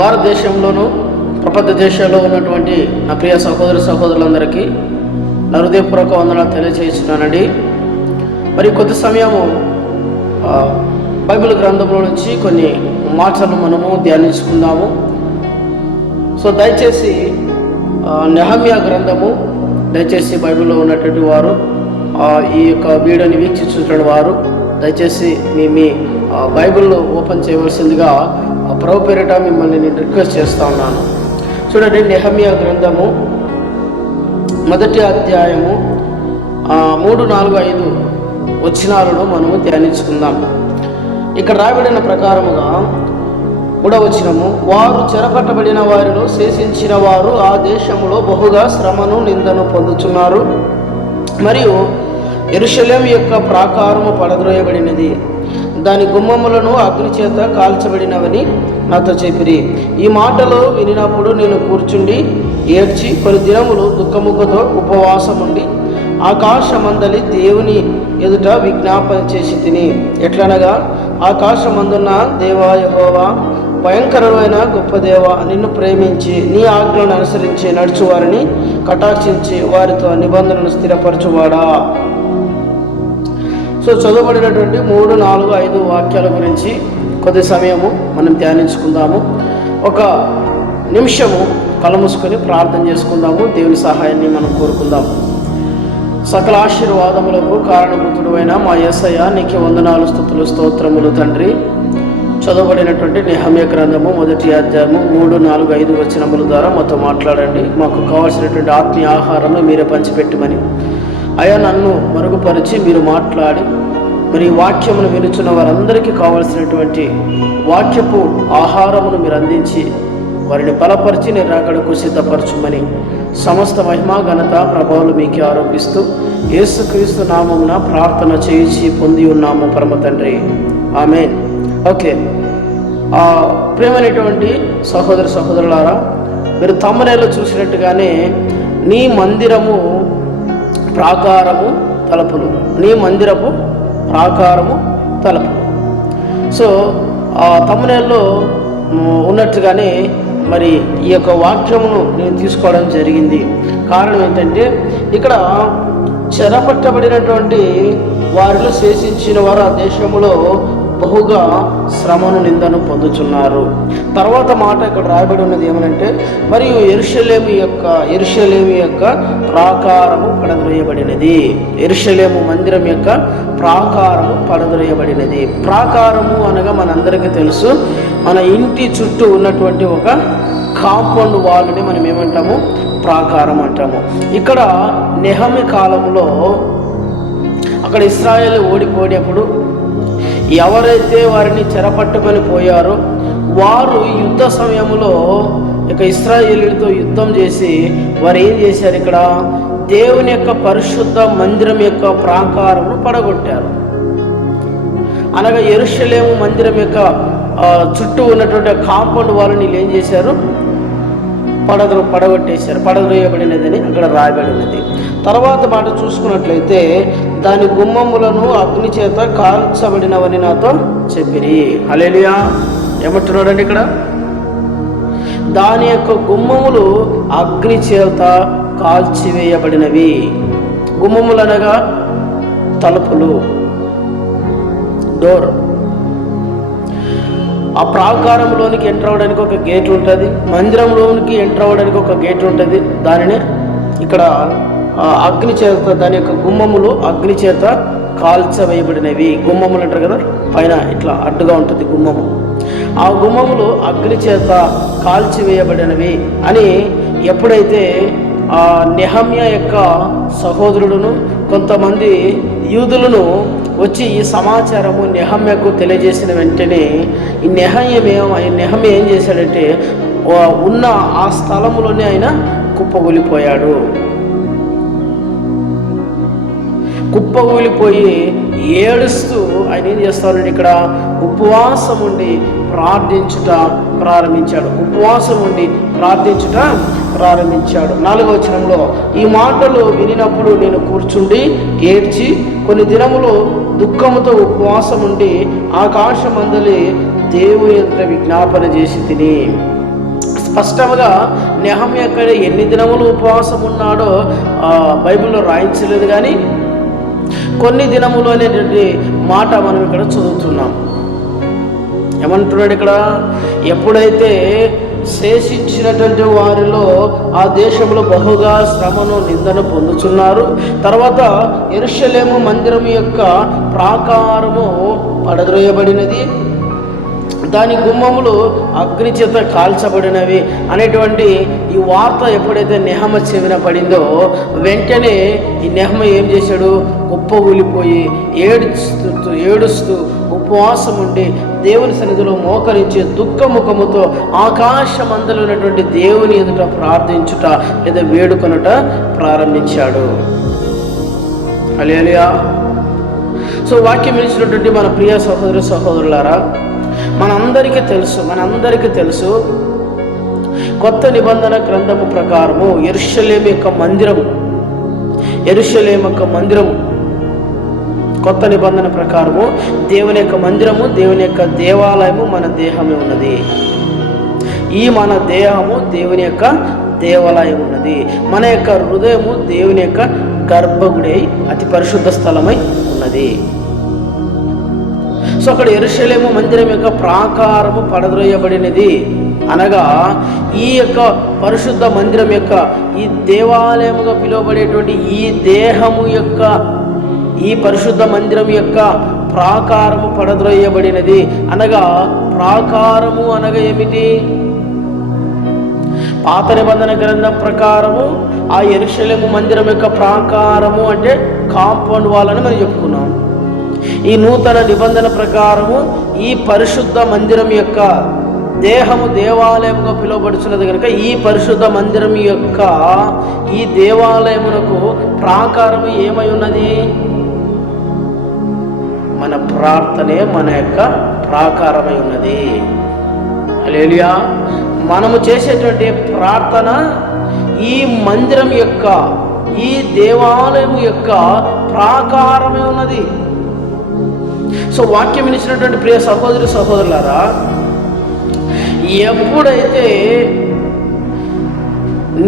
భారతదేశంలోనూ ప్రపంచ దేశాల్లో ఉన్నటువంటి నా ప్రియ సహోదరులందరికీ నా హృదయపూర్వక వందనాలు తెలియజేస్తున్నానండి. మరి కొద్ది సమయము బైబిల్ గ్రంథంలో నుంచి కొన్ని మాటలను మనము ధ్యానించుకుందాము. సో దయచేసి నెహమ్యా గ్రంథము, దయచేసి బైబిల్లో ఉన్నటువంటి వారు ఈ యొక్క వీడియోని వీక్షించుతున్న వారు దయచేసి మీ బైబిల్ ఓపెన్ చేయవలసిందిగా ప్రభు పేరిట మిమ్మల్ని నేను రిక్వెస్ట్ చేస్తూ ఉన్నాను. చూడండి, నెహమ్యా గ్రంథము 1వ అధ్యాయము 3, 4, 5 వచనాలను మనము ధ్యానించుకుందాం. ఇక్కడ రాయబడిన ప్రకారముగా 3వ వచనము, వారు చెరపట్టబడిన వారిలో శేషించిన వారు ఆ దేశంలో బహుగా శ్రమను నిందను పొందుతున్నారు, మరియు యెరూషలేము యొక్క ప్రాకారము పడద్రోయబడినది, దాని గుమ్మములను అగ్ని చేత కాల్చబడినవని నాతో చెప్పిరి. ఈ మాటలు వినినప్పుడు నేను కూర్చుండి ఏడ్చి కొన్ని దినములు దుఃఖముఖతో ఉపవాసముండి ఆకాశమందలి దేవుని ఎదుట విజ్ఞాపన చేసి తిని, ఎట్లనగా, ఆకాశమందున్న దేవా యెహోవా, భయంకరమైన గొప్ప దేవ, నిన్ను ప్రేమించి నీ ఆజ్ఞలను అనుసరించి నడుచువారిని కటాక్షించి వారితో నిబంధనను స్థిరపరచువాడా. సో చదవబడినటువంటి 3, 4, 5 వాక్యాల గురించి కొద్ది సమయము మనం ధ్యానించుకుందాము. ఒక నిమిషము కళ్ళు మూసుకొని ప్రార్థన చేసుకుందాము. దేవుని సహాయాన్ని మనం కోరుకుందాము. సకల ఆశీర్వాదములకు కారణభూతుడు అయిన మా యేసయ్య, నీకు వందనాలు, స్తుతులు, స్తోత్రములు తండ్రి. చదవబడినటువంటి నెహమ్యా గ్రంథము 1వ అధ్యాయము 3, 4, 5 వచనముల ద్వారా మాతో మాట్లాడండి. మాకు కావాల్సినటువంటి ఆత్మీయ ఆహారము మీరే పంచిపెట్టమని అయా నన్ను మరుగుపరిచి మీరు మాట్లాడి మరి వాక్యమును వినుచున్న వారందరికీ కావలసినటువంటి వాక్యపు ఆహారమును మీరు అందించి వారిని బలపరిచి నేను రాకడకు సిద్ధపరచుమని సమస్త మహిమా ఘనత ప్రభావాలు మీకే ఆరోపిస్తూ యేసుక్రీస్తు నామమున ప్రార్థన చేయించి పొంది ఉన్నాము పరమ తండ్రి, ఆమేన్. ఓకే, ప్రేమైనటువంటి సహోదరులారా, మీరు తమ్మునేలో చూసినట్టుగానే నీ మందిరము ప్రాకారము తలుపులు, నీ మందిరపు ప్రాకారము తలుపులు. సో తమ్మునేల్లో ఉన్నట్టుగానే మరి ఈ యొక్క వాక్యమును నేను తీసుకోవడం జరిగింది. కారణం ఏంటంటే, ఇక్కడ చెరపట్టబడినటువంటి వారిలో శేషించిన వారు ఆ దేశంలో బహుగా శ్రమను నిందను పొందుతున్నారు. తర్వాత మాట ఇక్కడ రాయబడి ఉన్నది ఏమనంటే, మరియు యెరూషలేము యొక్క ప్రాకారము పడద్రోయబడినది. యెరూషలేము మందిరం యొక్క ప్రాకారము పడద్రోయబడినది. ప్రాకారము అనగా మనందరికీ తెలుసు, మన ఇంటి చుట్టూ ఉన్నటువంటి ఒక కాంపౌండ్ వాల్ని మనం ఏమంటాము, ప్రాకారం అంటాము. ఇక్కడ నెహమ్యా కాలంలో అక్కడ ఇశ్రాయేలు ఓడిపోయినప్పుడు ఎవరైతే వారిని చెరపట్టుకొని పోయారో వారు యుద్ధ సమయంలో ఇక ఇశ్రాయేలీయులతో యుద్ధం చేసి వారు ఏం చేశారు, ఇక్కడ దేవుని యొక్క పరిశుద్ధ మందిరం యొక్క ప్రాకారమును పడగొట్టారు. అనగా యెరూషలేము మందిరం యొక్క చుట్టూ ఉన్నటువంటి కాంపౌండ్ వాళ్ళని ఏం చేశారు, పడగొట్టేశారు. పడద్రోయబడినదని అక్కడ రాయబడినది. తర్వాత మాట చూసుకున్నట్లయితే, దాని గుమ్మములను అగ్ని చేత కాల్చబడినవని నాతో చెప్పిరి. హల్లెలూయా. ఏమంటున్నాడండి ఇక్కడ, దాని యొక్క గుమ్మములు అగ్ని చేత కాల్చివేయబడినవి. గుమ్మములు అనగా తలుపులు, డోర్. ఆ ప్రాకారంలోనికి ఎంటర్ అవ్వడానికి ఒక గేట్ ఉంటుంది, మందిరంలోనికి ఎంటర్ అవ్వడానికి ఒక గేట్ ఉంటుంది. దానిని ఇక్కడ అగ్ని చేత, దాని యొక్క గుమ్మములు అగ్ని చేత కాల్చవేయబడినవి. గుమ్మములు అంటారు కదా, పైన ఇట్లా అడ్డుగా ఉంటుంది గుమ్మము. ఆ గుమ్మములు అగ్ని చేత కాల్చివేయబడినవి అని ఎప్పుడైతే నెహమ్యా యొక్క సహోదరుడును కొంతమంది యూదులను వచ్చి ఈ సమాచారము నెహమ్యాకు తెలియజేసిన వెంటనే ఈ నెహమ్యా ఏం చేశాడంటే, ఉన్న ఆ స్థలములోనే ఆయన కుప్పగూలిపోయాడు. కుప్పగూలిపోయి ఏడుస్తూ ఆయన ఏం చేస్తాడంటే, ఇక్కడ ఉపవాసం ఉండి ప్రార్థించుట ప్రారంభించాడు. 4వ వచనంలో, ఈ మాటలు వినినప్పుడు నేను కూర్చుండి ఏడ్చి కొన్ని దినములు దుఃఖముతో ఉపవాసం ఉండి ఆకాశమందలి దేవుని ఎదుట విజ్ఞాపన చేసి తిని. స్పష్టంగా నెహమ్యా అక్కడ ఎన్ని దినములు ఉపవాసం ఉన్నాడో బైబిల్లో రాయించలేదు, కానీ కొన్ని దినములు అనేటువంటి మాట మనం ఇక్కడ చదువుతున్నాం. ఏమంటున్నాడు ఇక్కడ? ఎప్పుడైతే శేషించినటువంటి వారిలో ఆ దేశంలో బహుగా శ్రమను నిందను పొందుతున్నారు, తర్వాత యెరూషలేము మందిరం యొక్క ప్రాకారము పడద్రోయబడినది, దాని గుమ్మములు అగ్ని చేత కాల్చబడినవి అనేటువంటి ఈ వార్త ఎప్పుడైతే నెహమ్యా చెవిన పడిందో, వెంటనే ఈ నెహమ్యా ఏం చేశాడు? కుప్పగూలిపోయి ఏడుస్తూ ఉపవాసం ఉండి దేవుని సన్నిధిలో మోకరించి దుఃఖముఖముతో ఆకాశమందులో ఉన్నటువంటి దేవుని ఎదుట ప్రార్థించుట లేదా వేడుకొనుట ప్రారంభించాడు. హల్లెలూయా. సో వాక్యం ఇచ్చినటువంటి మన ప్రియ సహోదరులారా, మనందరికీ తెలుసు కొత్త నిబంధన గ్రంథము ప్రకారము యెరూషలేము యొక్క మందిరము కొత్త నిబంధన ప్రకారము దేవుని యొక్క మందిరము, దేవుని యొక్క దేవాలయము మన దేహమే ఉన్నది. ఈ మన దేహము దేవుని యొక్క దేవాలయం ఉన్నది. మన యొక్క హృదయము దేవుని యొక్క గర్భగుడి అతి పరిశుద్ధ స్థలమై ఉన్నది. సో అక్కడ యెరూషలేము మందిరం యొక్క ప్రాకారము పడద్రోయబడినది అనగా ఈ యొక్క పరిశుద్ధ మందిరం యొక్క ఈ దేవాలయముగా పిలువబడేటువంటి ఈ దేహము యొక్క ఈ పరిశుద్ధ మందిరం యొక్క ప్రాకారము పడద్రోయబడినది అనగా, ప్రాకారము అనగా ఏమిటి? పాత నిబంధన గ్రంథం ప్రకారము ఆ యెరూషలేము మందిరం యొక్క ప్రాకారము అంటే కాంపౌండ్ వాల్ అని మనం చెప్పుకున్నాం. ఈ నూతన నిబంధన ప్రకారము ఈ పరిశుద్ధ మందిరం యొక్క దేహము దేవాలయముగా పిలువబడుచున్నది కనుక ఈ పరిశుద్ధ మందిరం యొక్క ఈ దేవాలయమునకు ప్రాకారము ఏమై ఉన్నది? మన ప్రార్థనే మన యొక్క ప్రాకారమై ఉన్నది. హల్లెలూయా. మనము చేసేటువంటి ప్రార్థన ఈ మందిరం యొక్క ఈ దేవాలయం యొక్క ప్రాకారమై ఉన్నది. సో వాక్యం ఇచ్చినటువంటి ప్రియ సహోదరులారా, ఎప్పుడైతే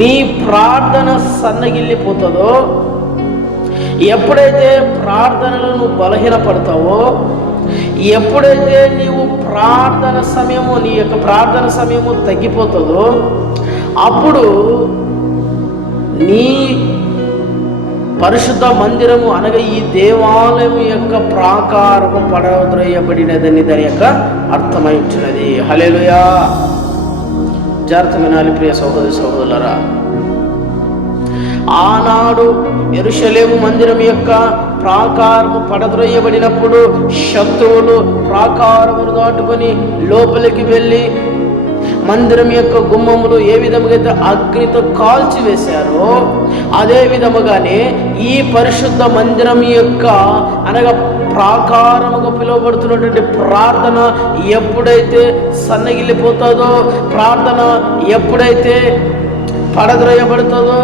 నీ ప్రార్థన సన్నగిల్లిపోతుందో, ఎప్పుడైతే ప్రార్థనలో నువ్వు బలహీనపడతావో, ఎప్పుడైతే నీవు నీ యొక్క ప్రార్థన సమయము తగ్గిపోతుందో, అప్పుడు నీ పరిశుద్ధ మందిరము అనగా ఈ దేవాలయం యొక్క ప్రాకారము పడద్రోయబడినదని దాని యొక్క అర్థమై ఉంటున్నది. హల్లెలూయా. జాగ్రత్త వినాలి ప్రియ సహోదరులారా. ఆనాడు యెరూషలేము మందిరం యొక్క ప్రాకారము పడద్రోయబడినప్పుడు శత్రువులు ప్రాకారమును దాటుకొని లోపలికి వెళ్ళి మందిరం యొక్క గుమ్మములు ఏ విధముగా అయితే అగ్నితో కాల్చివేశారో, అదే విధముగానే ఈ పరిశుద్ధ మందిరం యొక్క అనగా ప్రాకారముగా పిలువబడుతున్నటువంటి ప్రార్థన ఎప్పుడైతే సన్నగిల్లిపోతుందో, ప్రార్థన ఎప్పుడైతే పడద్రోయబడుతుందో,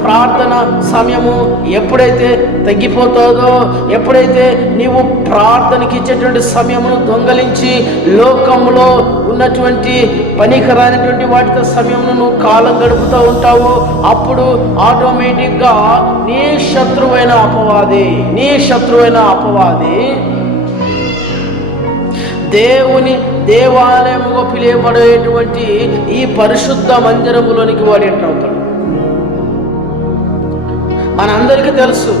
ప్రార్థన సమయము ఎప్పుడైతే తగ్గిపోతుందో, ఎప్పుడైతే నీవు ప్రార్థనకి ఇచ్చేటువంటి సమయమును దొంగలించి లోకంలో ఉన్నటువంటి పనికిరానటువంటి వాటితో సమయంలో నువ్వు కాలం గడుపుతూ ఉంటావో, అప్పుడు ఆటోమేటిక్గా నీ శత్రువైన అపవాది దేవుని దేవాలయముగా పిలువబడేటువంటి ఈ పరిశుద్ధ మందిరములోనికి వాడు ఎంటర్ అవుతాడు. మనందరికీ తెలుసు,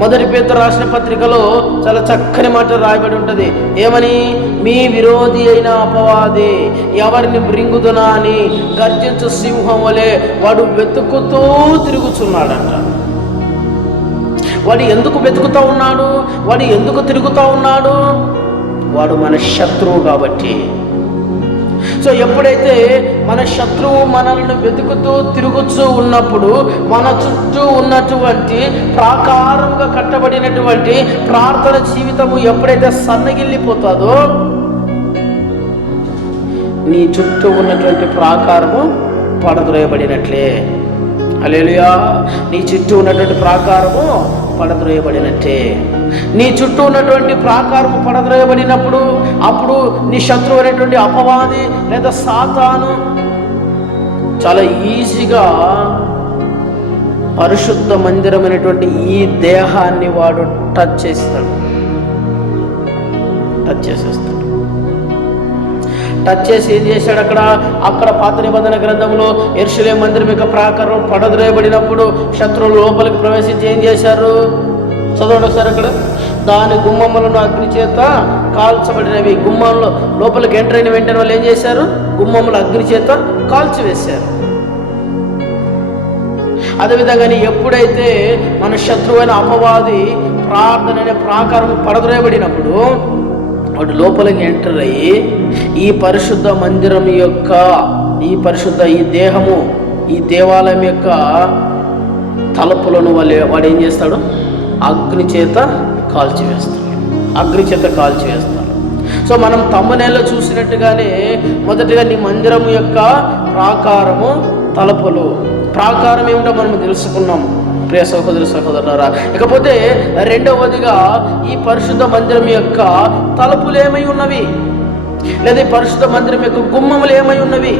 మొదటి పేతురు రాసిన పత్రికలో చాలా చక్కని మాట రాయబడి ఉంటుంది. ఏమని? మీ విరోధి అయిన అపవాది ఎవరిని మృంగుదునా అని గర్జించు సింహం వలె వాడు వెతుకుతూ తిరుగుతున్నాడంట. వాడు ఎందుకు వెతుకుతూ ఉన్నాడు? వాడు ఎందుకు తిరుగుతూ ఉన్నాడు? వాడు మన శత్రువు కాబట్టి. సో ఎప్పుడైతే మన శత్రువు మనల్ని వెతుకుతూ తిరుగుతూ ఉన్నప్పుడు, మన చుట్టూ ఉన్నటువంటి ప్రాకారముగా కట్టబడినటువంటి ప్రార్థన జీవితము ఎప్పుడైతే సన్నగిల్లిపోతుందో, నీ చుట్టూ ఉన్నటువంటి ప్రాకారము పడద్రోయబడినట్లే. హల్లెలూయా. నీ చుట్టూ ఉన్నటువంటి ప్రాకారము పడద్రోయబడినట్టే. నీ చుట్టూ ఉన్నటువంటి ప్రాకారము పడద్రోయబడినప్పుడు అప్పుడు నీ శత్రువు అనేటువంటి అపవాది లేదా సాతాను చాలా ఈజీగా పరిశుద్ధ మందిరమైనటువంటి ఈ దేహాన్ని వాడు టచ్ చేసేస్తాడు. టచ్ చేసి ఏం చేశాడు? అక్కడ పాత నిబంధన గ్రంథంలో యెరూషలేము మందిరం యొక్క ప్రాకారం పడద్రోయబడినప్పుడు శత్రువులు లోపలికి ప్రవేశించి ఏం చేశారు? చదవండి ఒకసారి. అక్కడ దాని గుమ్మములను అగ్ని చేత కాల్చబడినవి. గుమ్మంలో లోపలికి ఎంటర్ అయిన వెంటనే వాళ్ళు ఏం చేశారు? గుమ్మములు అగ్ని చేత కాల్చివేశారు. అదేవిధంగా ఎప్పుడైతే మన శత్రువైన అపవాది ప్రార్థన అనే ప్రాకారం పడద్రోయబడినప్పుడు వాడు లోపలికి ఎంటర్ అయ్యి ఈ పరిశుద్ధ మందిరం యొక్క ఈ దేహము, ఈ దేవాలయం యొక్క తలుపులను వాడు ఏం చేస్తాడు? అగ్ని చేత కాల్చివేస్తాడు. సో మనం తమ్మునేలో చూసినట్టుగానే మొదటిగా నీ మందిరం యొక్క ప్రాకారము, తలుపులు. ప్రాకారం ఏమిటో మనం తెలుసుకున్నాం ప్రియ సహోదరులారా. ఇకపోతే రెండవదిగా ఈ పరిశుద్ధ మందిరం యొక్క తలుపులు ఏమై ఉన్నవి, లేదా ఈ పరిశుద్ధ మందిరం యొక్క గుమ్మములు ఏమై ఉన్నవి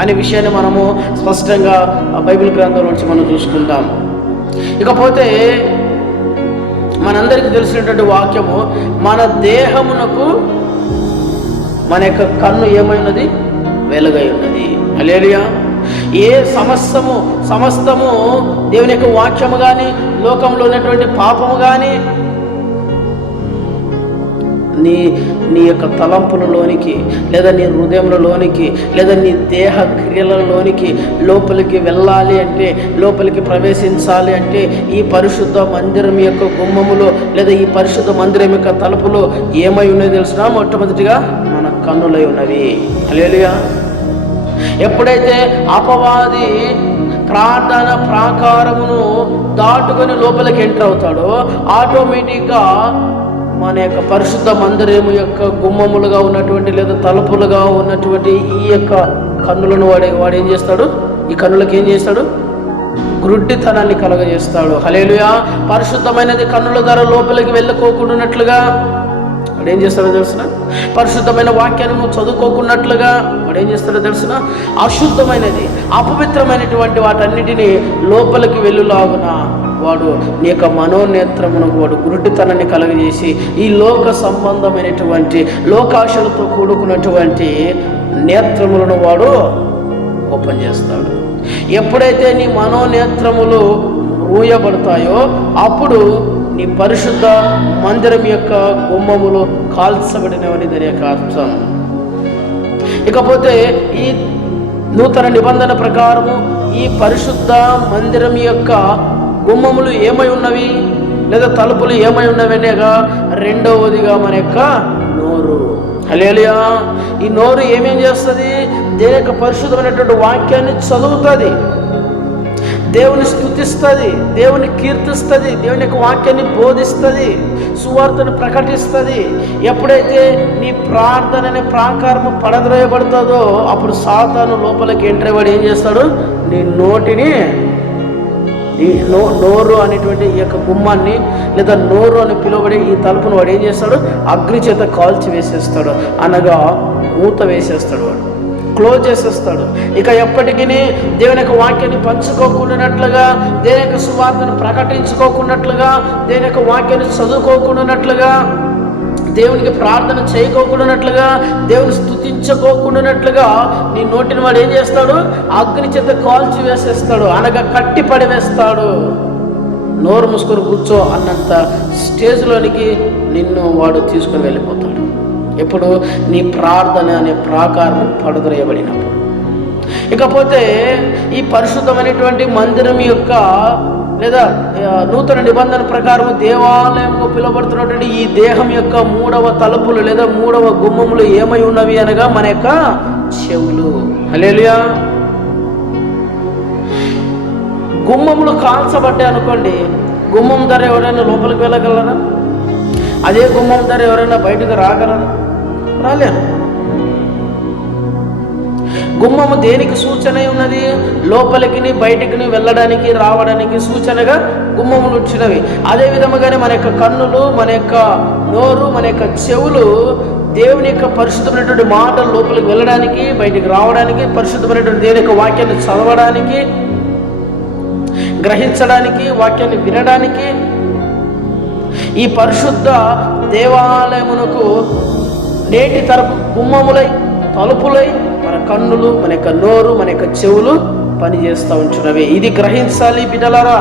అనే విషయాన్ని మనము స్పష్టంగా బైబిల్ గ్రంథం నుంచి మనం చూసుకుందాం. ఇకపోతే మనందరికీ తెలిసినటువంటి వాక్యము, మన దేహమునకు మన యొక్క కన్ను ఏమై ఉన్నది? వెలుగై ఉన్నది. హల్లెలూయా. ఏ సమస్తము దేవుని యొక్క వాక్యము కానీ, లోకంలో ఉన్నటువంటి పాపము కానీ నీ యొక్క తలంపులలోనికి, లేదా నీ హృదయంలోనికి, లేదా నీ దేహ క్రియలలోనికి లోపలికి వెళ్ళాలి అంటే, లోపలికి ప్రవేశించాలి అంటే ఈ పరిశుద్ధ మందిరం యొక్క గుమ్మములో, లేదా ఈ పరిశుద్ధ మందిరం యొక్క తలుపులో ఏమై ఉన్నది తెలుసునా? మొట్టమొదటిగా మన కన్నులై ఉన్నవి. హల్లెలూయా. ఎప్పుడైతే అపవాది ప్రార్థన ప్రాకారమును దాటుకొని లోపలికి ఎంటర్ అవుతాడో ఆటోమేటిక్గా మన యొక్క పరిశుద్ధ మందిరము యొక్క గుమ్మములుగా ఉన్నటువంటి, లేదా తలుపులుగా ఉన్నటువంటి ఈ యొక్క కన్నులను వాడు ఏం చేస్తాడు? ఈ కన్నులకు ఏం చేస్తాడు? గ్రుడ్డితనాన్ని కలగజేస్తాడు. హల్లెలూయా. పరిశుద్ధమైనది కన్నుల ద్వారా లోపలికి వెళ్ళకోకుండానట్లుగా వాడు ఏం చేస్తాడో తెలుసునా? పరిశుద్ధమైన వాక్యాన్ని నువ్వు చదువుకోకున్నట్లుగా వాడు ఏం చేస్తాడో తెలుసునా? అశుద్ధమైనది, అపవిత్రమైనటువంటి వాటన్నిటినీ లోపలికి వెళ్ళులాగున వాడు నీ యొక్క మనోనేత్రమునకు వాడు గురుడితనాన్ని కలగజేసి ఈ లోక సంబంధమైనటువంటి లోకాశలతో కూడుకున్నటువంటి నేత్రములను వాడు ఓపెన్ చేస్తాడు. ఎప్పుడైతే నీ మనోనేత్రములు మూయబడతాయో అప్పుడు నీ పరిశుద్ధ మందిరం యొక్క గుమ్మములు కాల్చబడినవని దాని యొక్క అర్థం. ఇకపోతే ఈ నూతన నిబంధన ప్రకారము ఈ పరిశుద్ధ మందిరం యొక్క గుమ్మములు ఏమై ఉన్నవి, లేదా తలుపులు ఏమై ఉన్నవి అనేగా రెండవదిగా మన యొక్క నోరు. హల్లెలూయా. ఈ నోరు ఏమేం చేస్తుంది? దేని యొక్క పరిశుద్ధమైనటువంటి వాక్యాన్ని చదువుతుంది, దేవుని స్తుతిస్తుంది, దేవుని కీర్తిస్తుంది, దేవుని యొక్క వాక్యాన్ని బోధిస్తుంది, సువార్తను ప్రకటిస్తుంది. ఎప్పుడైతే నీ ప్రార్థన అనే ప్రాకారము పడద్రోయబడుతుందో అప్పుడు సాతాను లోపలికి ఎంటర్ వాడు ఏం చేస్తాడు? నీ నోటిని, ఈ నోరు అనేటువంటి ఈ యొక్క గుమ్మాన్ని, లేదా నోరు అని పిలువబడే ఈ తలుపును వాడు ఏం చేస్తాడు? అగ్ని చేత కాల్చి వేసేస్తాడు, అనగా మూత వేసేస్తాడు, వాడు క్లోజ్ చేసేస్తాడు. ఇక ఎప్పటికీ దేవుని యొక్క వాక్యాన్ని పంచుకోకుండానట్లుగా, దేవుని యొక్క సువార్తను ప్రకటించుకోకున్నట్లుగా, దేవుని యొక్క వాక్యాన్ని చదువుకోకుండానట్లుగా, దేవునికి ప్రార్థన చేయకోకుండానట్లుగా, దేవుని స్తుతించుకోకుండానట్లుగా నీ నోటిని వాడు ఏం చేస్తాడు? అగ్ని చేత కాల్చి వేసేస్తాడు, అనగా కట్టి పడివేస్తాడు. నోరు మూసుకొని కూర్చో అన్నంత స్టేజ్లోనికి నిన్ను వాడు తీసుకొని వెళ్ళిపోతాడు. ఎప్పుడు? నీ ప్రార్థన అనే ప్రాకారం పడద్రోయబడినప్పుడు. ఇకపోతే ఈ పరిశుద్ధమైనటువంటి మందిరం యొక్క, లేదా నూతన నిబంధన ప్రకారం దేవాలయంలో పిలువబడుతున్నటువంటి ఈ దేహం యొక్క మూడవ తలుపులు, లేదా మూడవ గుమ్మములు ఏమై ఉన్నవి అనగా మన యొక్క చెవులు. హల్లెలూయా. గుమ్మములు కాల్చబడ్డాయి అనుకోండి, గుమ్మం ధర ఎవరైనా లోపలికి వెళ్ళగలరా? అదే గుమ్మం ధర ఎవరైనా బయటకు రాగలరా? రాలేరు. గుమ్మము దేనికి సూచన ఉన్నది? లోపలికి బయటికి వెళ్ళడానికి రావడానికి సూచనగా గుమ్మములు వచ్చినవి. అదే విధముగానే మన యొక్క కన్నులు, మన యొక్క నోరు, మన యొక్క చెవులు దేవుని యొక్క పరిశుద్ధమైనటువంటి మాటలు లోపలికి వెళ్ళడానికి, బయటికి రావడానికి, పరిశుద్ధమైనటువంటి దేవుని యొక్క వాక్యాన్ని చదవడానికి, గ్రహించడానికి, వాక్యాన్ని వినడానికి, ఈ పరిశుద్ధ దేవాలయమునకు నేటి తరపు గుమ్మములై, తలుపులై మన కన్నులు, మన యొక్క నోరు, మన యొక్క చెవులు పనిచేస్తూ ఉంటున్నవి. ఇది గ్రహించాలి బిడ్డలారా.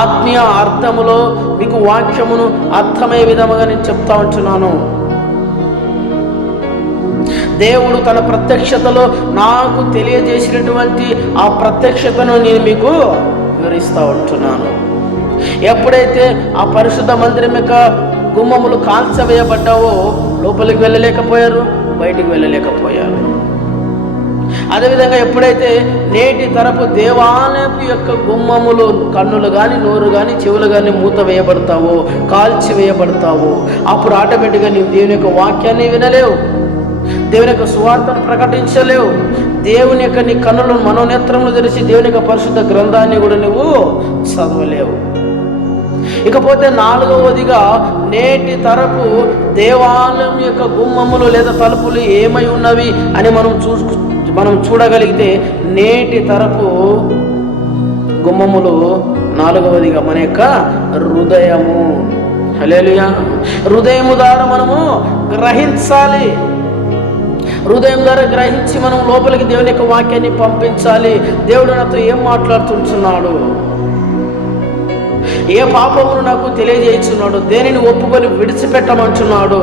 ఆత్మీయ అర్థములో మీకు వాక్యమును అర్థమయ్యే విధముగా నేను చెప్తా ఉంటున్నాను. దేవుడు తన ప్రత్యక్షతలో నాకు తెలియజేసినటువంటి ఆ ప్రత్యక్షతను నేను మీకు వివరిస్తూ ఉంటున్నాను. ఎప్పుడైతే ఆ పరిశుద్ధ మందిరం యొక్క గుమ్మములు కాల్చవేయబడ్డావో లోపలికి వెళ్ళలేకపోయారు, బయటికి వెళ్ళలేకపోయారు. అదేవిధంగా ఎప్పుడైతే నేటి తరపు దేవాలయపు యొక్క గుమ్మములు, కన్నులు కానీ, నోరు కానీ, చెవులు కానీ మూత వేయబడతావో, కాల్చి వేయబడతావో, అప్పుడు ఆటోమేటిక్గా నీవు దేవుని యొక్క వాక్యాన్ని వినలేవు, దేవుని యొక్క సువార్తను ప్రకటించలేవు, దేవుని యొక్క నీ కన్నులను మనోనేత్రములు తెరిచి దేవుని యొక్క పరిశుద్ధ గ్రంథాన్ని కూడా నువ్వు చదవలేవు. ఇకపోతే 4వదిగా నేటి తరపు దేవాలయం యొక్క గుమ్మములు లేదా తలుపులు ఏమై ఉన్నవి అని మనం చూడగలిగితే, నేటి తరపు గుమ్మములు 4వదిగా మన యొక్క హృదయము. హల్లెలూయా. హృదయము ద్వారా మనము గ్రహించాలి. హృదయం ద్వారా గ్రహించి మనం లోపలికి దేవుని యొక్క వాక్యాన్ని పంపించాలి. దేవుడు నాతో ఏం మాట్లాడుతుంటున్నాడు, ఏ పాపమును నాకు తెలియజేస్తున్నాడు, దేనిని ఒప్పుకొని విడిచిపెట్టమంటున్నాడు,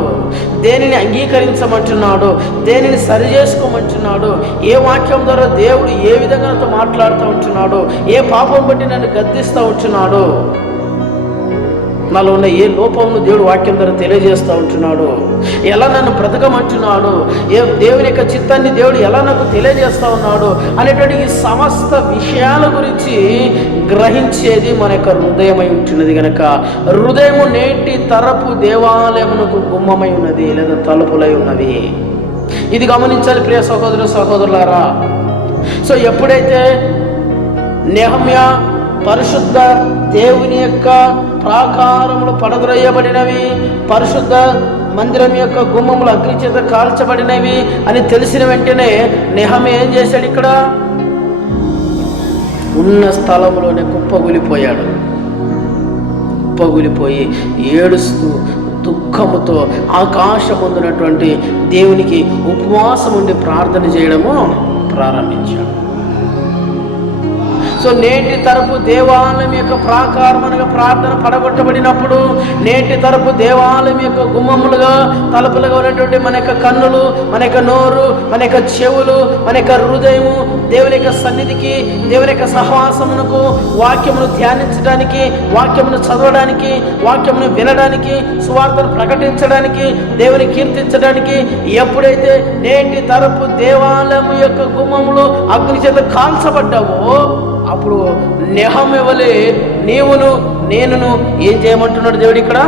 దేనిని అంగీకరించమంటున్నాడు, దేనిని సరి చేసుకోమంటున్నాడు, ఏ వాక్యం ద్వారా దేవుడు ఏ విధంగా నాతో మాట్లాడుతూ ఉంటున్నాడు, ఏ పాపం బట్టి నన్ను గద్దిస్తూ ఉంటున్నాడు, నాలో ఉన్న ఏ లోపమును దేవుడు వాక్యం ద్వారా తెలియజేస్తూ ఉంటున్నాడు, ఎలా నన్ను బ్రతకమంటున్నాడు, దేవుని యొక్క చిత్తాన్ని దేవుడు ఎలా నాకు తెలియజేస్తూ ఉన్నాడు అనేటువంటి ఈ సమస్త విషయాల గురించి గ్రహించేది మన యొక్క హృదయమై ఉంటున్నది కనుక హృదయము నేటి తరపు దేవాలయమునకు గుమ్మమై ఉన్నది లేదా తలుపులై ఉన్నవి. ఇది గమనించాలి ప్రియ సహోదరులారా. సో ఎప్పుడైతే నెహమ్యా పరిశుద్ధ దేవుని యొక్క ప్రాకారములు పడద్రోయబడినవి, పరిశుద్ధ మందిరం యొక్క గుమ్మములు అగ్ని చేత కాల్చబడినవి అని తెలిసిన వెంటనే నెహమ్యా ఏం చేశాడు? ఇక్కడ ఉన్న స్థలంలోనే కుప్పగూలిపోయాడు. కుప్పగూలిపోయి ఏడుస్తూ దుఃఖముతో ఆకాశముందున్నటువంటి దేవునికి ఉపవాసం ఉండి ప్రార్థన చేయడము ప్రారంభించాడు. సో నేటి తరపు దేవాలయం యొక్క ప్రాకారం అనగా ప్రార్థన పడగొట్టబడినప్పుడు, నేటి తరపు దేవాలయం యొక్క గుమ్మములుగా, తలుపులుగా ఉన్నటువంటి మన యొక్క కన్నులు, మన యొక్క నోరు, మన యొక్క చెవులు, మన యొక్క హృదయము దేవుని యొక్క సన్నిధికి, దేవుని యొక్క సహవాసమునకు, వాక్యమును ధ్యానించడానికి, వాక్యమును చదవడానికి, వాక్యమును వినడానికి, సువార్తను ప్రకటించడానికి, దేవుని కీర్తించడానికి ఎప్పుడైతే నేటి తరపు దేవాలయం యొక్క గుమ్మములు అగ్ని చేత కాల్చబడ్డావో, అప్పుడు నెహమ్యా వలె నీవును నేనును ఏం చేయమంటున్నాడు దేవుడు? ఇక్కడ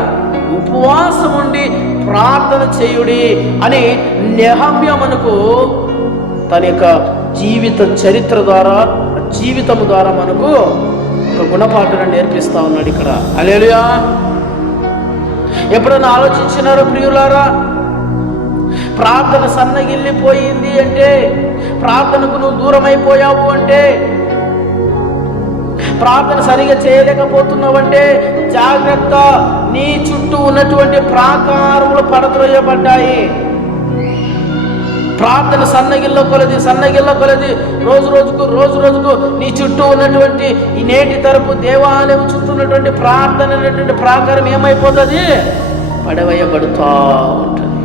ఉపవాసం ఉండి ప్రార్థన చేయుడి అని నెహమ్యా మనకు తన యొక్క జీవిత చరిత్ర ద్వారా, జీవితము ద్వారా మనకు ఒక గుణపాఠాన్ని నేర్పిస్తా ఉన్నాడు ఇక్కడ. హల్లెలూయా. ఎప్పుడైనా ఆలోచించినారో ప్రియులారా? ప్రార్థన సన్నగిల్లిపోయింది అంటే, ప్రార్థనకు నువ్వు దూరం అయిపోయావు అంటే, ప్రార్థన సరిగా చేయలేకపోతున్నావంటే జాగ్రత్త, నీ చుట్టూ ఉన్నటువంటి ప్రాకారములు పడద్రోయబడ్డాయి. ప్రార్థన సన్నగిల్ల కొలది రోజు రోజుకు నీ చుట్టూ ఉన్నటువంటి ఈ నేటి తరపు దేవాలయం చుట్టూ ఉన్నటువంటి ప్రార్థన అనేటువంటి ప్రాకారం ఏమైపోతుంది? పడవేయబడుతూ ఉంటుంది.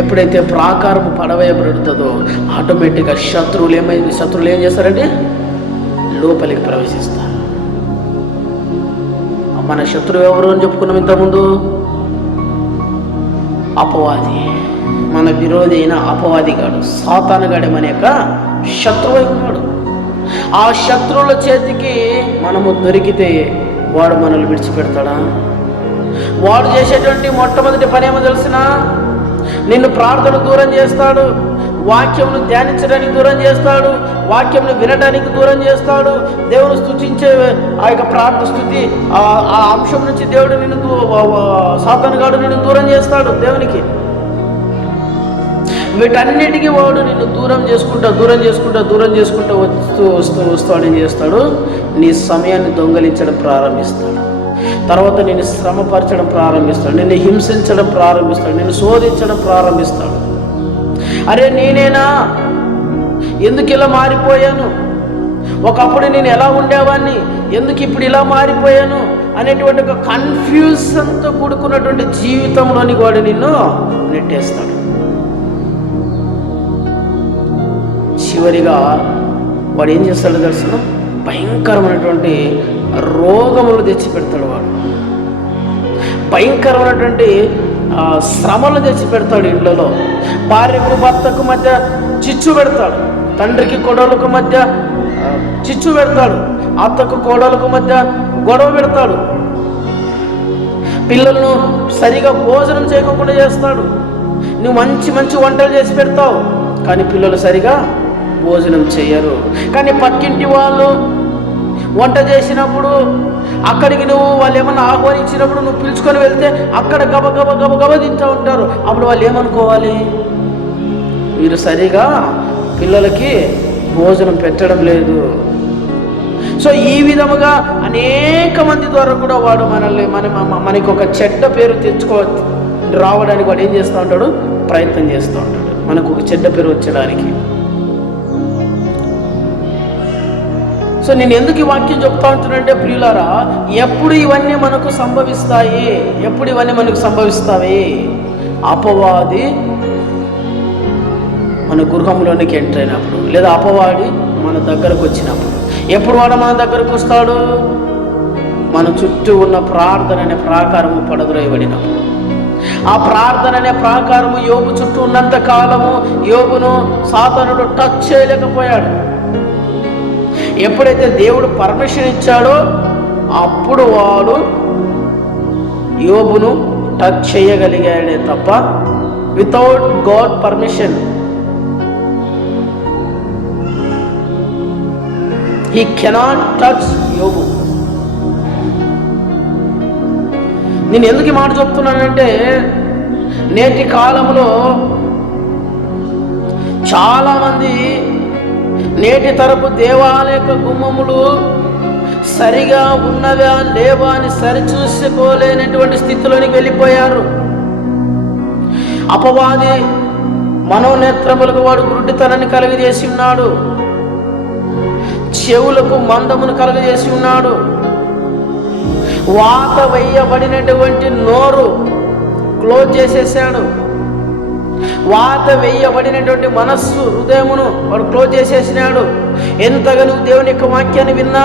ఎప్పుడైతే ప్రాకారం పడవేయబడుతుందో ఆటోమేటిక్గా శత్రువులు ఏం చేస్తారంటే లోపలికి ప్రవేశిస్తారు. మన శత్రువు ఎవరు అని చెప్పుకున్నాం ఇంతకుముందు? అపవాది. మన విరోధి అయిన అపవాదిగాడు, సాతానుగాడు మన యొక్క శత్రువు ఉన్నాడు. ఆ శత్రువుల చేతికి మనము దొరికితే వాడు మనల్ని విడిచిపెడతాడా? వాడు చేసేటువంటి మొట్టమొదటి పని ఏమో తెలిసినా, నిన్ను ప్రార్థన దూరం చేస్తాడు, వాక్యంను ధ్యానించడానికి దూరం చేస్తాడు, వాక్యంను వినడానికి దూరం చేస్తాడు. దేవుని స్తుతించే ఆ యొక్క ప్రార్థన స్థుతి ఆ అంశం నుంచి దేవుడు సాతానుగాడు నిన్ను దూరం చేస్తాడు దేవునికి. వీటన్నిటికీ వాడు నిన్ను దూరం చేసుకుంటూ వస్తాడు. ఏం చేస్తాడు? నీ సమయాన్ని దొంగలించడం ప్రారంభిస్తాడు. తర్వాత నిన్ను శ్రమపరచడం ప్రారంభిస్తాడు, నిన్ను హింసించడం ప్రారంభిస్తాడు, నిన్ను శోధించడం ప్రారంభిస్తాడు. అరే నేనేనా? ఎందుకు ఇలా మారిపోయాను? ఒకప్పుడు నేను ఎలా ఉండేవాడిని, ఎందుకు ఇప్పుడు ఇలా మారిపోయాను అనేటువంటి ఒక కన్ఫ్యూజన్తో కూడుకున్నటువంటి జీవితంలోని వాడు నిన్ను నెట్టేస్తాడు. చివరిగా వాడు ఏం చేస్తాడో తెలుసు? భయంకరమైనటువంటి రోగములు తెచ్చిపెడతాడు. వాడు భయంకరమైనటువంటి శ్రమలు తెచ్చిపెడతాడు. ఇళ్లలో భార్యకు భర్తకు మధ్య చిచ్చు పెడతాడు, తండ్రికి కోడలకు మధ్య చిచ్చు పెడతాడు, అత్తకు కోడలకు మధ్య గొడవ పెడతాడు, పిల్లలను సరిగా భోజనం చేయకుండా చేస్తాడు. నువ్వు మంచి వంటలు చేసి పెడతావు, కానీ పిల్లలు సరిగా భోజనం చేయరు. కానీ పక్కింటి వాళ్ళు వంట చేసినప్పుడు అక్కడికి వాళ్ళు ఏమన్నా ఆహ్వానించినప్పుడు నువ్వు పిలుచుకొని వెళ్తే అక్కడ గబ తింటూ ఉంటారు. అప్పుడు వాళ్ళు ఏమనుకోవాలి? మీరు సరిగా పిల్లలకి భోజనం పెట్టడం లేదు. సో ఈ విధముగా అనేక మంది ద్వారా కూడా వాడు మనకి ఒక చెడ్డ పేరు రావడానికి వాడు ఏం చేస్తూ ఉంటాడు? ప్రయత్నం చేస్తూ ఉంటాడు, మనకు ఒక చెడ్డ పేరు వచ్చడానికి. సో నేను ఎందుకు ఈ వాక్యం చెప్తా ఉంటున్నానంటే ప్రియులారా, ఎప్పుడు ఇవన్నీ మనకు సంభవిస్తాయి? అపవాది మన గృహంలోనికి ఎంటర్ అయినప్పుడు, లేదా అపవాది మన దగ్గరకు వచ్చినప్పుడు. ఎప్పుడు వాడు మన దగ్గరకు వస్తాడు? మన చుట్టూ ఉన్న ప్రార్థన అనే ప్రాకారము పడద్రోయబడినప్పుడు. ఆ ప్రార్థన అనే ప్రాకారము యోబు చుట్టూ ఉన్నంత కాలము యోబును సాతానుడు టచ్ చేయలేకపోయాడు. ఎప్పుడైతే దేవుడు పర్మిషన్ ఇచ్చాడో అప్పుడు వాడు యోబును టచ్ చేయగలిగాడే తప్ప without God permission he cannot touch యోబు. నేను ఎందుకు ఈ మాట చెప్తున్నానంటే, నేటి కాలంలో చాలామంది నేటి తరపు దేవాలయ గుమ్మములు సరిగా ఉన్నవా లేవా అని సరిచూసుకోలేనటువంటి స్థితిలోనికి వెళ్ళిపోయారు. అపవాది మనోనేత్రములకు వాడు గురుడితనాన్ని కలుగజేసి ఉన్నాడు, చెవులకు మందమును కలుగజేసి ఉన్నాడు, వాత వేయబడినటువంటి నోరు క్లోజ్ చేసేసాడు, వాత వేయబడినటువంటి మనస్సు హృదయమును వాడు క్లోజ్ చేసేసినాడు. ఎంతగా నువ్వు దేవుని యొక్క వాక్యాన్ని విన్నా,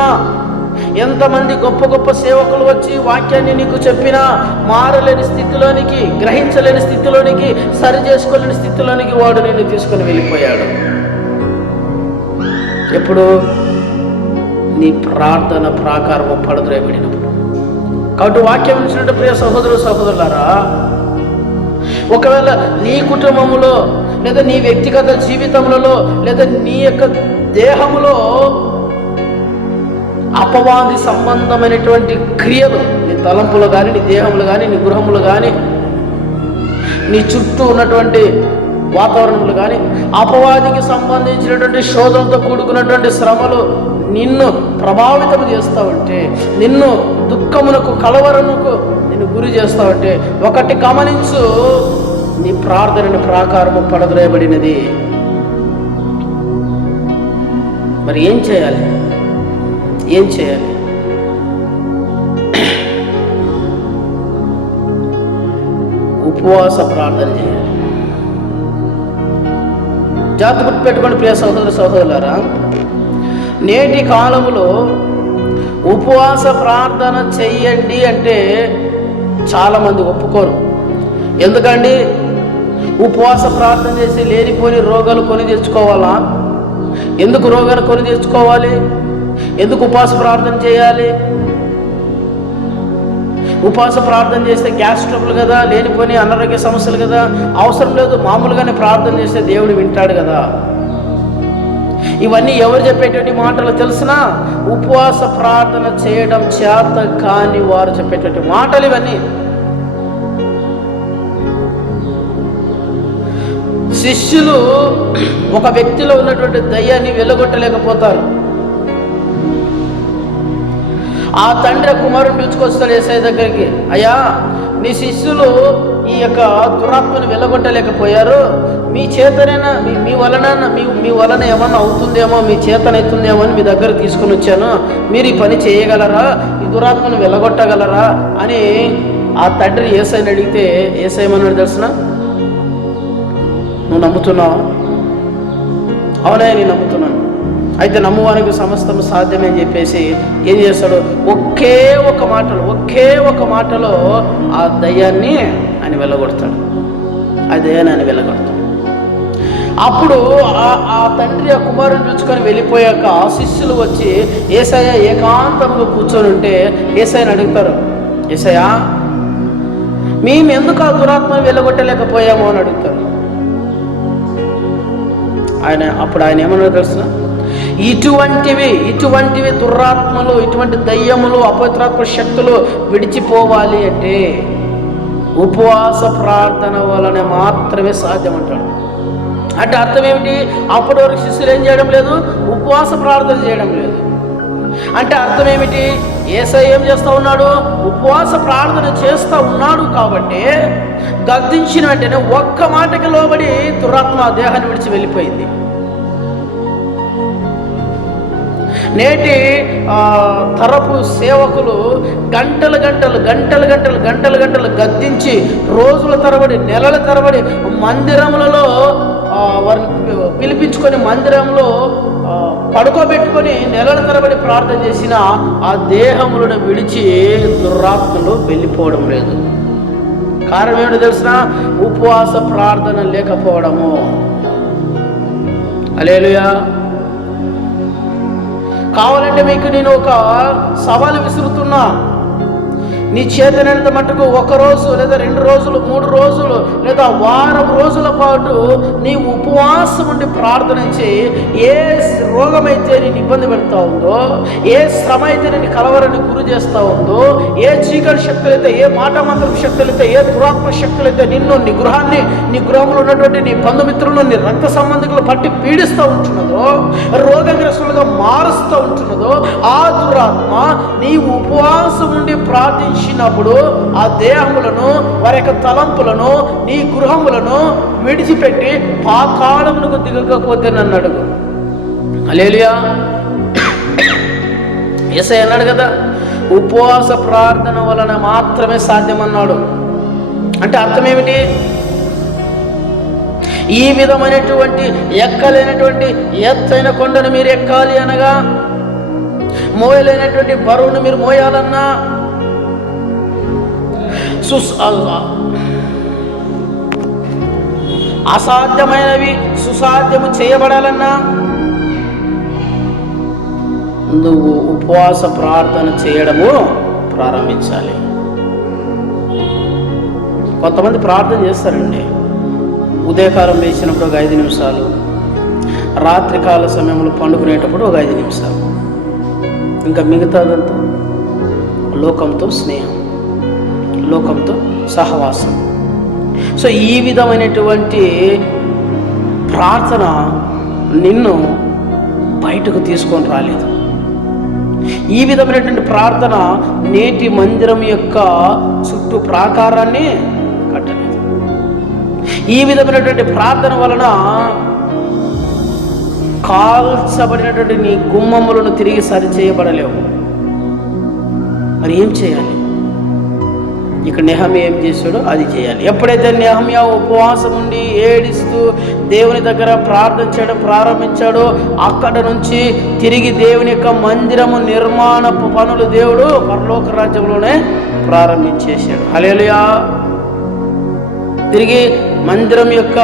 ఎంతమంది గొప్ప సేవకులు వచ్చి వాక్యాన్ని నీకు చెప్పినా మారలేని స్థితిలోనికి, గ్రహించలేని స్థితిలోనికి, సరి చేసుకోలేని స్థితిలోనికి వాడు నిన్ను తీసుకొని వెళ్ళిపోయాడు. ఎప్పుడు? నీ ప్రార్థన ప్రాకారము పడద్రోయబడినప్పుడు. కాబట్టి వాక్యం ఇచ్చినట్టు ప్రియ సహోదరులారా, ఒకవేళ నీ కుటుంబంలో లేదా నీ వ్యక్తిగత జీవితంలో లేదా నీ యొక్క దేహంలో అపవాది సంబంధమైనటువంటి క్రియలు, నీ తలంపులు కానీ, నీ దేహంలో కానీ, నీ గృహములు కానీ, నీ చుట్టూ ఉన్నటువంటి వాతావరణంలో కానీ అపవాదికి సంబంధించినటువంటి శోధనతో కూడుకున్నటువంటి శ్రమలు నిన్ను ప్రభావితం చేస్తావంటే, నిన్ను దుఃఖమునకు కలవరముకు నిన్ను గురి చేస్తావంటే, ఒకటి గమనించు, నీ ప్రార్థనని ప్రాకారము పడద్రోయబడినది. మరి ఏం చేయాలి? ఉపవాస ప్రార్థన చేయాలి. జాగ్రత్త గుర్తుపెట్టుకోండి ప్రియ సహోదరులారా, నేటి కాలంలో ఉపవాస ప్రార్థన చెయ్యండి అంటే చాలామంది ఒప్పుకోరు. ఎందుకండి? ఉపవాస ప్రార్థన చేసి లేనిపోని రోగాలు కొని తెచ్చుకోవాలా? ఎందుకు రోగాలు కొని తెచ్చుకోవాలి? ఎందుకు ఉపవాస ప్రార్థన చేయాలి? ఉపవాస ప్రార్థన చేస్తే గ్యాస్ ట్రబుల్ కదా, లేనిపోని అనారోగ్య సమస్యలు కదా, అవసరం లేదు, మామూలుగానే ప్రార్థన చేస్తే దేవుడు వింటాడు కదా. ఇవన్నీ ఎవరు చెప్పేటువంటి మాటలు తెలిసినా ఉపవాస ప్రార్థన చేయడం చేత కాని వారు చెప్పేటువంటి మాటలు ఇవన్నీ. శిష్యులు ఒక వ్యక్తిలో ఉన్నటువంటి దయ్యాన్ని వెలగొట్టలేకపోతారు. ఆ తండ్రి కుమారుని పిలుచుకొస్తాడు యేసయ్య దగ్గరికి. అయ్యా, నీ శిష్యులు ఈ యొక్క దురాత్మను వెలగొట్టలేకపోయారు, మీ చేతనైనా మీ వలన ఏమన్నా అవుతుందేమో, మీ చేతనవుతుందేమో అని మీ దగ్గర తీసుకుని వచ్చాను, మీరు ఈ పని చేయగలరా, ఈ దురాత్మను వెలగొట్టగలరా అని ఆ తండ్రి యేసయ్యని అడిగితే యేసయ్య ఏమన్నాడు తెలుసునా? నువ్వు నమ్ముతున్నావా? అవునా, నేను నమ్ముతున్నాను. అయితే నమ్మువానికి సమస్తము సాధ్యమే అని చెప్పేసి ఏం చేస్తాడు, ఒకే ఒక మాటలో ఆ దయ్యాన్ని ఆయన వెళ్ళగొడతాడు. ఆ దయ్యాన్ని ఆయన వెళ్ళగొడతాడు. అప్పుడు ఆ తండ్రి ఆ కుమారుని పిలుచుకొని వెళ్ళిపోయాక శిష్యులు వచ్చి యేసయ్య ఏకాంతంగా కూర్చొని ఉంటే యేసయ్యని అడుగుతారు, యేసయ్య మేము ఎందుకు ఆ దురాత్మను వెళ్ళగొట్టలేకపోయామో అని అడుగుతారు. అప్పుడు ఆయన ఏమన్నా తెలుసిన, ఇటువంటివి దురాత్మలు, ఇటువంటి దయ్యములు, అపవిత్రాత్మ శక్తులు విడిచిపోవాలి అంటే ఉపవాస ప్రార్థన వలన మాత్రమే సాధ్యమంటాడు. అంటే అర్థం ఏమిటి? అప్పటి వరకు శిష్యులు ఏం చేయడం లేదు, ఉపవాస ప్రార్థన చేయడం లేదు. అంటే అర్థం ఏమిటి? యేసయ్య ఏం చేస్తూ ఉన్నాడు, ఉపవాస ప్రార్థన చేస్తూ ఉన్నాడు. కాబట్టి గద్దించిన వెంటనే ఒక్క మాటకి లోబడి దురాత్మ దేహాన్ని విడిచి వెళ్ళిపోయింది. నేటి తరపు సేవకులు గంటలు గద్దించి రోజుల తరబడి, నెలల తరబడి మందిరములలో వారిని పిలిపించుకొని మందిరంలో పడుకోబెట్టుకొని నెలల తరబడి ప్రార్థన చేసిన ఆ దేహములను విడిచి దురాత్మలు వెళ్ళిపోవడం లేదు. కారణం ఏమిటో తెలిసిన? ఉపవాస ప్రార్థన లేకపోవడము. హల్లెలూయా. కావాలంటే మీకు నేను ఒక సవాలు విసురుతున్నా. నీ చేతనంత మటుకు 1 రోజు లేదా 2 రోజులు 3 రోజులు లేదా వారం రోజుల పాటు నీ ఉపవాసం ఉండి ప్రార్థన చేయి. ఏ రోగమైతే నేను ఇబ్బంది పెడతా ఉందో, ఏ శ్రమ అయితే నేను కలవరని గురి చేస్తూ ఉందో, ఏ చీకటి శక్తులైతే, ఏ మాట మంత్రం శక్తులైతే, ఏ దురాత్మ శక్తులైతే నిన్ను, నీ గృహాన్ని, నీ గృహంలో ఉన్నటువంటి నీ బంధుమిత్రులను, నీ రక్త సంబంధికులు పట్టి పీడిస్తూ ఉంటున్నదో, రోగగ్రస్తులుగా మారుస్తూ ఉంటున్నదో, ఆ దురాత్మ నీ ఉపవాసం ఉండి ప్రార్థించినప్పుడు ఆ దేహములను, వారి యొక్క తలంపులను, నీ గృహములను విడిచిపెట్టి పాతాళమునకు దిగకపోతే నన్ను అడుగు. హల్లెలూయా. యేసయ్య అన్నాడు కదా, ఉపవాస ప్రార్థన వలన మాత్రమే సాధ్యమన్నాడు. అంటే అర్థం ఏమిటి? ఈ విధమైనటువంటి ఎక్కలేనటువంటి ఎత్తైన కొండను మీరు ఎక్కాలి అనగా, మోయలేనటువంటి బరువును మీరు మోయాలన్నా, అసాధ్యమైనవి సుసాధ్యము చేయబడాలన్నా నువ్వు ఉపవాస ప్రార్థన చేయడము ప్రారంభించాలి. కొంతమంది ప్రార్థన చేస్తారండి, ఉదయకాలం వేసినప్పుడు ఒక 5 నిమిషాలు, రాత్రికాల సమయంలో పండుకునేటప్పుడు ఒక 5 నిమిషాలు, ఇంకా మిగతాదంతా లోకంతో స్నేహం, లోకంతో సహవాసం. సో ఈ విధమైనటువంటి ప్రార్థన నిన్ను బయటకు తీసుకొని రాలేదు. ఈ విధమైనటువంటి ప్రార్థన నేటి మందిరం యొక్క చుట్టూ ప్రాకారాన్ని కట్టలేదు. ఈ విధమైనటువంటి ప్రార్థన వలన కాల్చబడినటువంటి నీ గుమ్మములను తిరిగి సరిచేయబడలేవు. మరి ఏం చేయాలి? ఇక్కడ నెహమ్యా ఏం చేశాడో అది చేయాలి. ఎప్పుడైతే నెహమ్యా ఉపవాసం ఉండి ఏడిస్తూ దేవుని దగ్గర ప్రార్థన చేయడం ప్రారంభించాడో, అక్కడ నుంచి తిరిగి దేవుని యొక్క మందిరము నిర్మాణ పనులు దేవుడు పరలోక రాజ్యంలోనే ప్రారంభించేశాడు. హల్లెలూయా. తిరిగి మందిరం యొక్క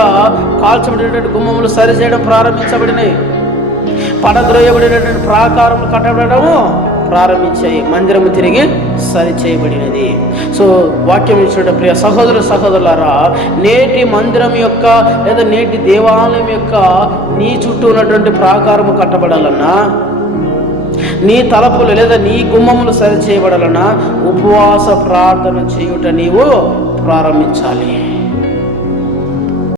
కాల్చబడినటువంటి గుమ్మములు సరిచేయడం ప్రారంభించబడినాయి. పడద్రోయబడినటువంటి ప్రాకారములు కట్టబడము ప్రారంభించాయి. మందిరము తిరిగి సరి చేయబడినది. సో వాక్యం ఇచ్చిన ప్రియ సహోదరులారా, నేటి మందిరం యొక్క లేదా నేటి దేవాలయం యొక్క నీ చుట్టూ ఉన్నటువంటి ప్రాకారము కట్టబడాలన్నా, నీ తలుపులు లేదా నీ గుమ్మములు సరి చేయబడాలన్నా ఉపవాస ప్రార్థన చేయుట నీవు ప్రారంభించాలి.